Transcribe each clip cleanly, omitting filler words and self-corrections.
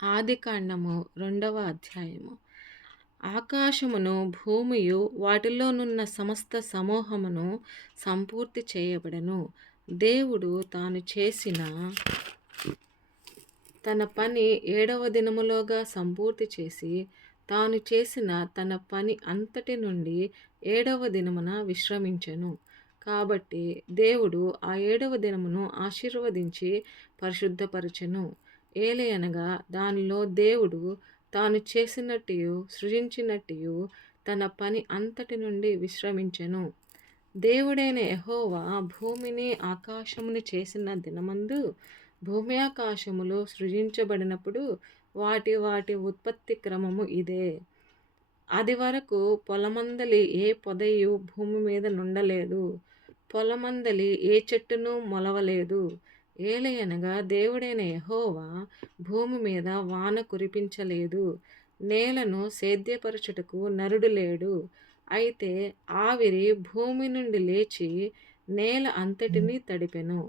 ఆదికాండము 2వ అధ్యాయము. ఆకాశమును భూమియు వాటిలోనున్న సమస్త సమూహమును సంపూర్తి చేయబడెను. దేవుడు తాను చేసిన తన పని 7వ దినములోగా సంపూర్తి చేసి, తాను చేసిన తన పని అంతటి నుండి 7వ దినమున విశ్రమించెను. కాబట్టి దేవుడు ఆ 7వ దినమును ఆశీర్వదించి పరిశుద్ధపరచెను. ఏలయనగా దానిలో దేవుడు తాను చేసినట్టియు సృజించినట్టియు తన పని అంతటి నుండి విశ్రమించెను. దేవుడైన యెహోవా భూమిని ఆకాశమును చేసిన దినమందు భూమి ఆకాశములు సృజించబడినప్పుడు వాటి వాటి ఉత్పత్తి క్రమము ఇదే. అది వరకు పొలమందలి ఏ పొదయు భూమి మీద నుండలేదు, పొలమందలి ఏ చెట్టును మొలవలేదు. ఏలయనగా దేవుడైన యెహోవా భూమి మీద వాన కురిపించలేదు, నేలను సేద్యపరచుటకు నరుడు లేడు. అయితే ఆవిరి భూమి నుండి లేచి నేల అంతటినీ తడిపెను.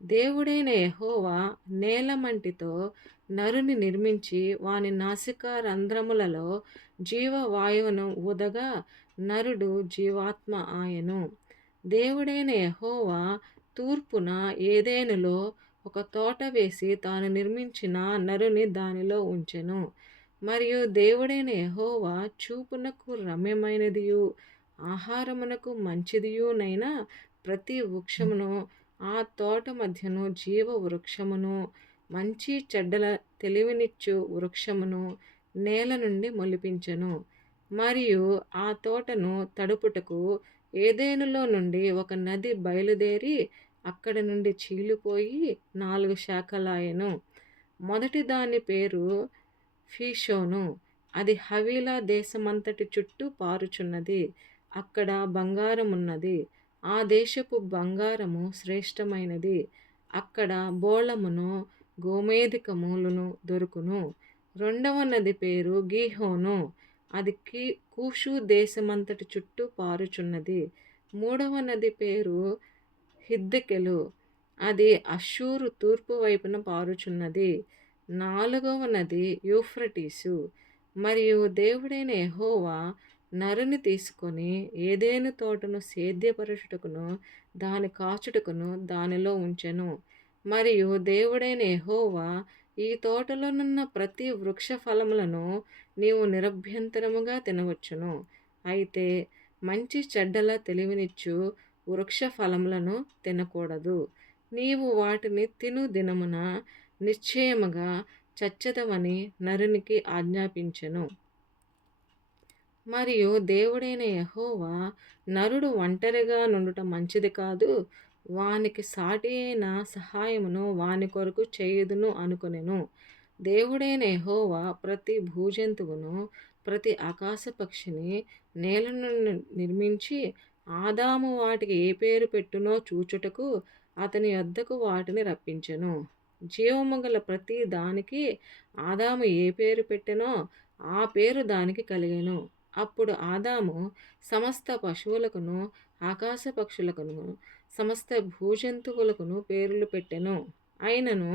దేవుడైన యెహోవా నేలమంటితో నరుని నిర్మించి వాని నాసికా రంధ్రములలో జీవవాయువును ఊదగా నరుడు జీవాత్మ ఆయెను. దేవుడైన యెహోవా తూర్పున ఏదెనులో ఒక తోట వేసి తాను నిర్మించిన నరుని దానిలో ఉంచెను. మరియు దేవుడైన యెహోవా చూపునకు రమ్యమైనదియు ఆహారమునకు మంచిదియునైన ప్రతి వృక్షమును ఆ తోట మధ్యను జీవ వృక్షమును మంచి చెడ్డల తెలివినిచ్చు వృక్షమును నేల నుండి మొలిపించెను. మరియు ఆ తోటను తడుపుటకు ఏదెనులో నుండి ఒక నది బయలుదేరి అక్కడ నుండి చీలిపోయి 4 శాఖలాయెను. మొదటి దాని పేరు ఫీషోను. అది హవీలా దేశమంతటి చుట్టూ పారుచున్నది. అక్కడ బంగారమున్నది. ఆ దేశపు బంగారము శ్రేష్టమైనది. అక్కడ బోళమును గోమేధికములను దొరుకును. రెండవ నది పేరు గీహోను. అది కూషు దేశమంతటి చుట్టూ పారుచున్నది. మూడవ నది పేరు హిద్దెకెలు. అది అష్షూరు తూర్పు వైపున పారుచున్నది. నాలుగవ నది యూఫ్రటీసు. మరియు దేవుడైన యెహోవా నరుని తీసుకొని ఏదెను తోటను సేద్యపరచుటకును దాని కాచుటకును దానిలో ఉంచెను. మరియు దేవుడైన యెహోవా ఈ తోటలోనున్న ప్రతి వృక్ష ఫలములను నీవు నిరభ్యంతరముగా తినవచ్చును. అయితే మంచి చెడ్డల తెలివినిచ్చు వృక్ష ఫలములను తినకూడదు. నీవు వాటిని తిను దినమున నిశ్చయముగా చచ్చెదవని నరునికి ఆజ్ఞాపించెను. మరియు దేవుడైన యెహోవా నరుడు ఒంటరిగా నుండుట మంచిది కాదు, వానికి సాటి అయిన సహాయమును వాని కొరకు చేయుదును అనుకొనెను. దేవుడైన యెహోవా ప్రతి భూజంతువును ప్రతి ఆకాశ పక్షిని నేల నుండి నిర్మించి ఆదాము వాటికి ఏ పేరు పెట్టునో చూచుటకు అతని యొద్దకు వాటిని రప్పించెను. జీవము గల ప్రతి దానికి ఆదాము ఏ పేరు పెట్టెనో ఆ పేరు దానికి కలిగెను. అప్పుడు ఆదాము సమస్త పశువులకును ఆకాశ పక్షులకును సమస్త భూజంతువులకును పేర్లు పెట్టెను. అయినను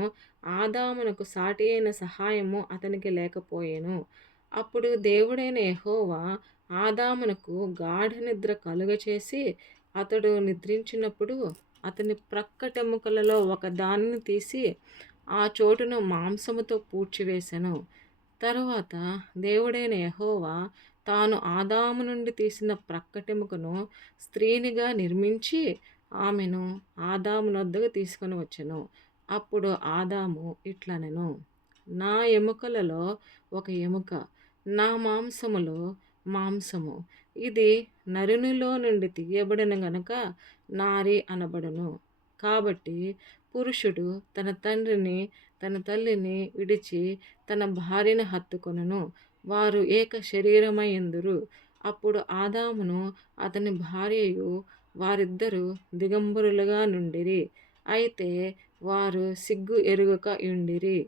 ఆదామునకు సాటి అయిన సహాయము అతనికి లేకపోయెను. అప్పుడు దేవుడైన యెహోవా ఆదామునకు గాఢ నిద్ర కలుగచేసి అతడు నిద్రించినప్పుడు అతని ప్రక్కటెముకలలో ఒక దానిని తీసి ఆ చోటును మాంసముతో పూడ్చివేసెను. తరువాత దేవుడైన యెహోవా తాను ఆదాము నుండి తీసిన ప్రక్కటెముకను స్త్రీనిగా నిర్మించి ఆమెను ఆదాము నొద్దకు తీసుకొని వచ్చెను. అప్పుడు ఆదాము ఇట్లనెను, నా ఎముకలలో ఒక ఎముక, నా మాంసములో మాంసము. ఇది నరునిలో నుండి తీయబడిన గనుక నారి అనబడును. కాబట్టి పురుషుడు తన తండ్రిని తన తల్లిని విడిచి తన భార్యను హత్తుకొనును, వారు ఏక శరీరమైయుందురు. అప్పుడు ఆదామును అతని భార్యయు వారిద్దరూ దిగంబరులుగా నుండిరి. అయితే వారు సిగ్గు ఎరుగక యుండిరి.